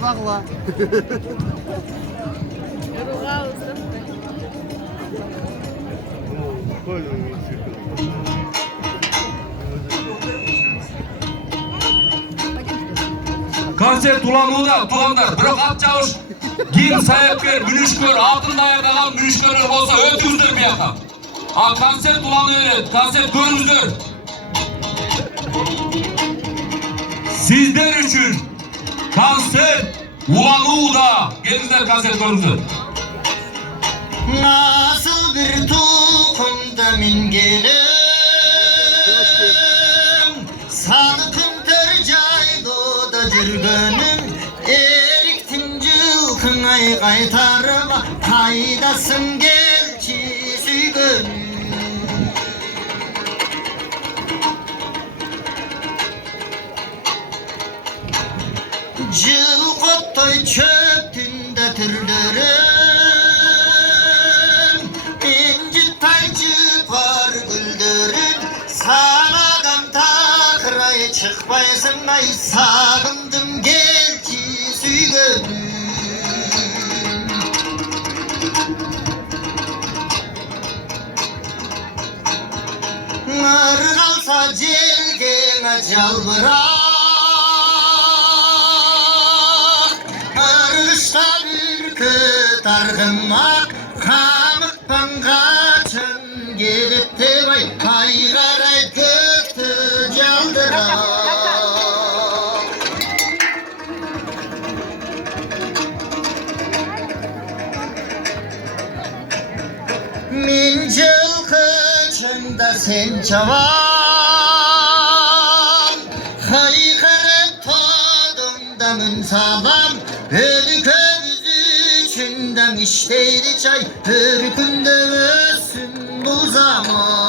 uzakla. Konser tulanıda, tulanlar. Biroq atçağış, giyim sayıpkör, münüşkör, altın dayardagan münüşkörler olsa ötüңüzдөр bu yoqqa. Al konser tulanı öğret, konser görüңüzдөр. Sizler üçün konser Ulanıda. Gelingizler konser görüңüzдөр. Nasıl bir tohumda min gelim, salkım tercayda da jirgönüm, eriktin жылkın ay qaytarma, kaydasın gelçi süygönüm. Jıl qottoy çöptünde türlerim, inci taycı var güldürün, sanadan takray çıkpaysın ay, sağındım gelçi süygönüm. Nar kalsa jelgene jalbırak, arışta bir köt argınmak, kamıktan kaçan gelip vay, kaygaray köktü jaldırak. Min жылkı çında sen çavam, haykırıp tadımda mün salam, ölükümüz içinden işteydi çay, bir günde ölsün bu zaman.